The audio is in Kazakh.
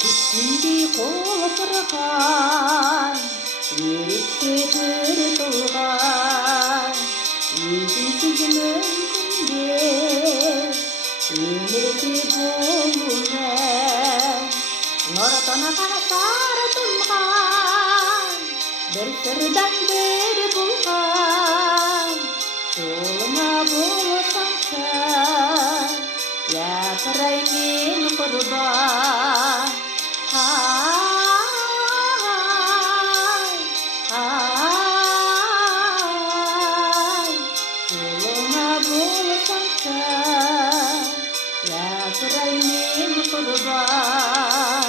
Күктемдей құлпырған, ерекше түрі толған, өзіңсіз мүмкін бе өмірде болу мән. Нұр тонаған сары тұнған, бір сырдан бір болған, жолыңа болсаңшы, япырай мен құрбан. Ай, ай, жолыңа болсаңшы, япырай мен құрбан.